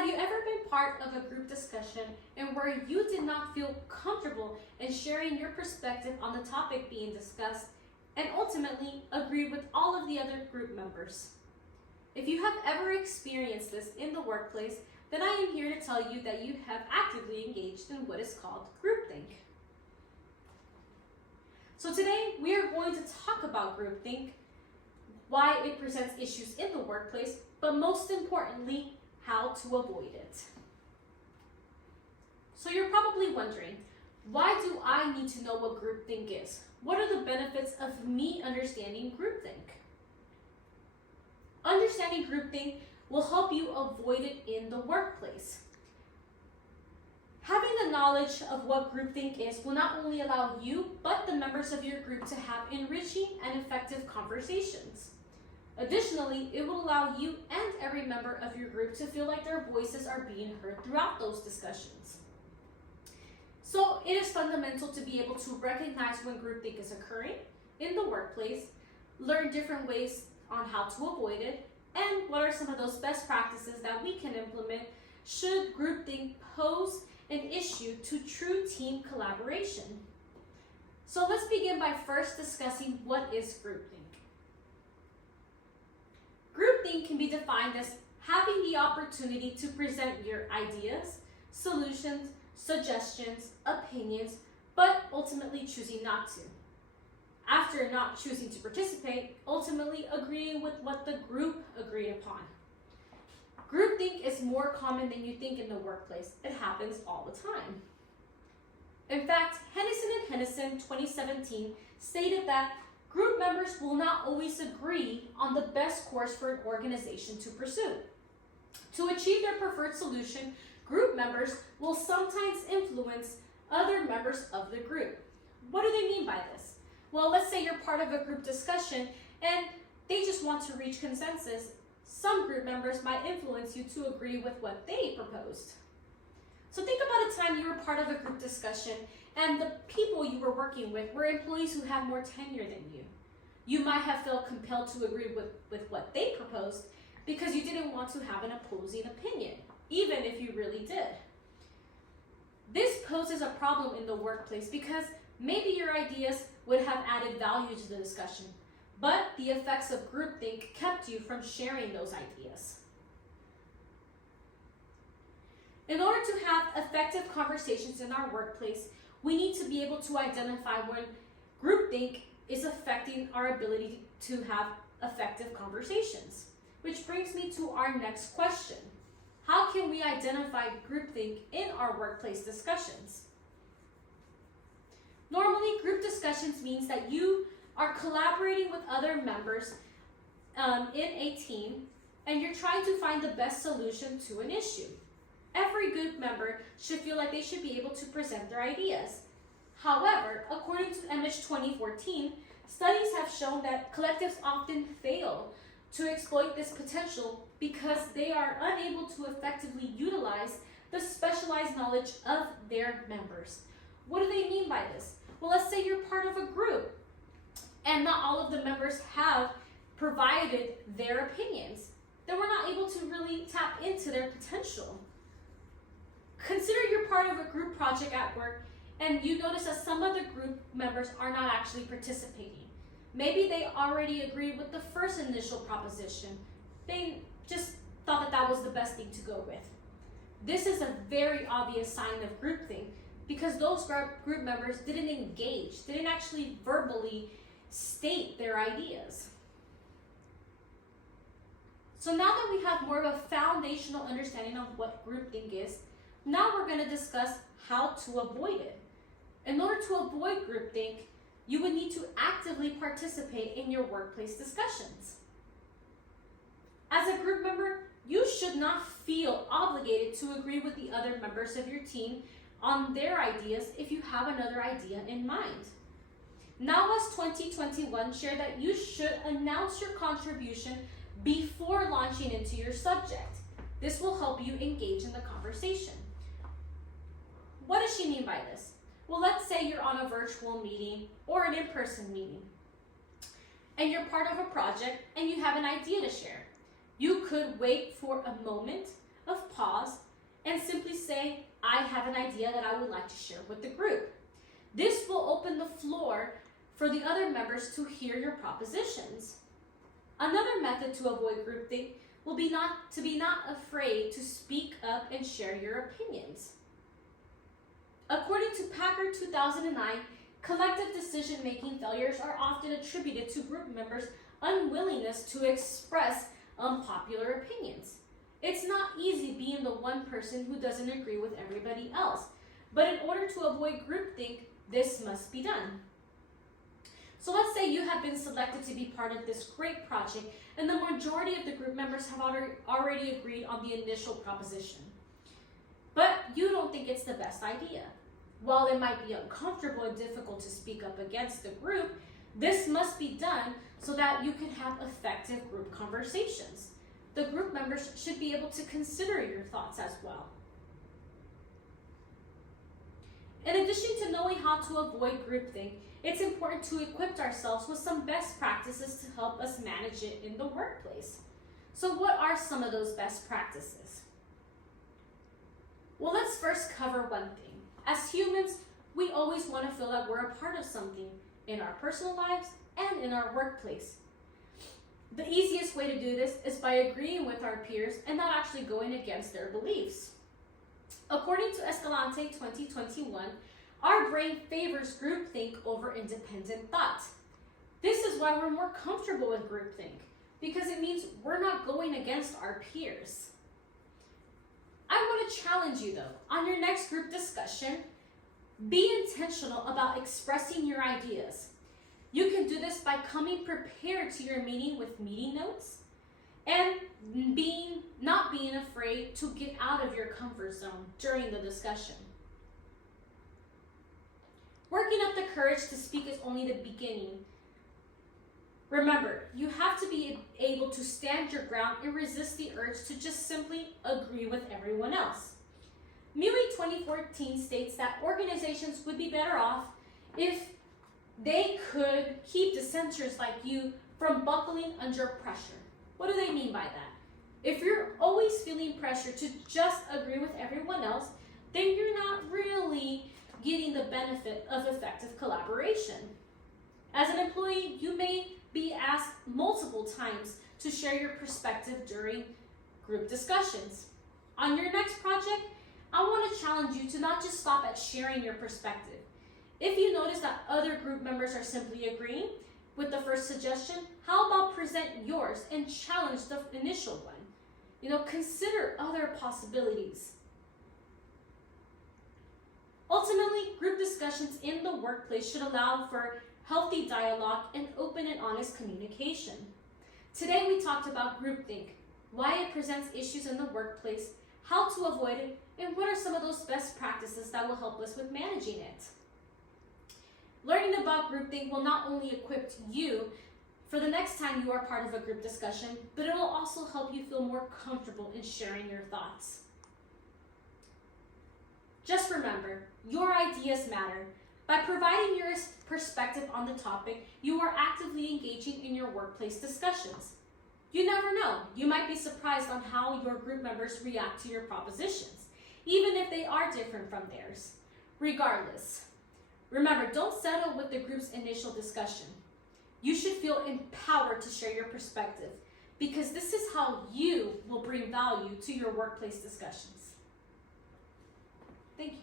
Have you ever been part of a group discussion and where you did not feel comfortable in sharing your perspective on the topic being discussed and ultimately agreed with all of the other group members? If you have ever experienced this in the workplace, then I am here to tell you that you have actively engaged in what is called groupthink. So today we are going to talk about groupthink, why it presents issues in the workplace, but most importantly, how to avoid it. So you're probably wondering, why do I need to know what groupthink is? What are the benefits of me understanding groupthink? Understanding groupthink will help you avoid it in the workplace. Having the knowledge of what groupthink is will not only allow you, but the members of your group to have enriching and effective conversations. Additionally, it will allow you and every member of your group to feel like their voices are being heard throughout those discussions. So it is fundamental to be able to recognize when groupthink is occurring in the workplace, learn different ways on how to avoid it, and what are some of those best practices that we can implement should groupthink pose an issue to true team collaboration. So let's begin by first discussing what is groupthink. Groupthink can be defined as having the opportunity to present your ideas, solutions, suggestions, opinions, but ultimately choosing not to. After not choosing to participate, ultimately agreeing with what the group agreed upon. Groupthink is more common than you think in the workplace. It happens all the time. In fact, Hennison and Hennison 2017 stated that group members will not always agree on the best course for an organization to pursue. To achieve their preferred solution, group members will sometimes influence other members of the group. What do they mean by this? Well, let's say you're part of a group discussion and they just want to reach consensus. Some group members might influence you to agree with what they proposed. So think about a time you were part of a group discussion and the people you were working with were employees who have more tenure than you. You might have felt compelled to agree with what they proposed because you didn't want to have an opposing opinion, even if you really did. This poses a problem in the workplace because maybe your ideas would have added value to the discussion, but the effects of groupthink kept you from sharing those ideas. In order to have effective conversations in our workplace, we need to be able to identify when groupthink is affecting our ability to have effective conversations. Which brings me to our next question. How can we identify groupthink in our workplace discussions? Normally, group discussions means that you are collaborating with other members in a team and you're trying to find the best solution to an issue. Every group member should feel like they should be able to present their ideas. However, according to MH 2014, studies have shown that collectives often fail to exploit this potential because they are unable to effectively utilize the specialized knowledge of their members. What do they mean by this? Well, let's say you're part of a group and not all of the members have provided their opinions. Then we're not able to really tap into their potential. Consider you're part of a group project at work and you notice that some of the group members are not actually participating. Maybe they already agreed with the first initial proposition. They just thought that that was the best thing to go with. This is a very obvious sign of groupthink because those group members didn't engage, didn't actually verbally state their ideas. So now that we have more of a foundational understanding of what groupthink is, now we're going to discuss how to avoid it. In order to avoid groupthink, you would need to actively participate in your workplace discussions. As a group member, you should not feel obligated to agree with the other members of your team on their ideas if you have another idea in mind. NowWest 2021 shared that you should announce your contribution before launching into your subject. This will help you engage in the conversation. What does she mean by this? Well, let's say you're on a virtual meeting or an in-person meeting, and you're part of a project and you have an idea to share. You could wait for a moment of pause and simply say, I have an idea that I would like to share with the group. This will open the floor for the other members to hear your propositions. Another method to avoid groupthink will be not afraid to speak up and share your opinions. According to Packard 2009, collective decision-making failures are often attributed to group members' unwillingness to express unpopular opinions. It's not easy being the one person who doesn't agree with everybody else, but in order to avoid groupthink, this must be done. So let's say you have been selected to be part of this great project, and the majority of the group members have already agreed on the initial proposition. But you don't think it's the best idea. While it might be uncomfortable and difficult to speak up against the group, this must be done so that you can have effective group conversations. The group members should be able to consider your thoughts as well. In addition to knowing how to avoid groupthink, it's important to equip ourselves with some best practices to help us manage it in the workplace. So what are some of those best practices? Well, let's first cover one thing. As humans, we always want to feel that we're a part of something in our personal lives and in our workplace. The easiest way to do this is by agreeing with our peers and not actually going against their beliefs. According to Escalante 2021, our brain favors groupthink over independent thought. This is why we're more comfortable with groupthink, because it means we're not going against our peers. I want to challenge you though, on your next group discussion, be intentional about expressing your ideas. You can do this by coming prepared to your meeting with meeting notes and not being afraid to get out of your comfort zone during the discussion. Working up the courage to speak is only the beginning. Remember, you have to be able to stand your ground and resist the urge to just simply agree with everyone else. Mewey 2014 states that organizations would be better off if they could keep dissenters like you from buckling under pressure. What do they mean by that? If you're always feeling pressure to just agree with everyone else, then you're not really getting the benefit of effective collaboration. As an employee, you may be asked multiple times to share your perspective during group discussions. On your next project, I want to challenge you to not just stop at sharing your perspective. If you notice that other group members are simply agreeing with the first suggestion, how about present yours and challenge the initial one? Consider other possibilities. Ultimately, group discussions in the workplace should allow for healthy dialogue and open and honest communication. Today we talked about groupthink, why it presents issues in the workplace, how to avoid it, and what are some of those best practices that will help us with managing it. Learning about groupthink will not only equip you for the next time you are part of a group discussion, but it will also help you feel more comfortable in sharing your thoughts. Just remember, your ideas matter. By providing your perspective on the topic, you are actively engaging in your workplace discussions. You never know, you might be surprised on how your group members react to your propositions, even if they are different from theirs. Regardless, remember, don't settle with the group's initial discussion. You should feel empowered to share your perspective, because this is how you will bring value to your workplace discussions. Thank you.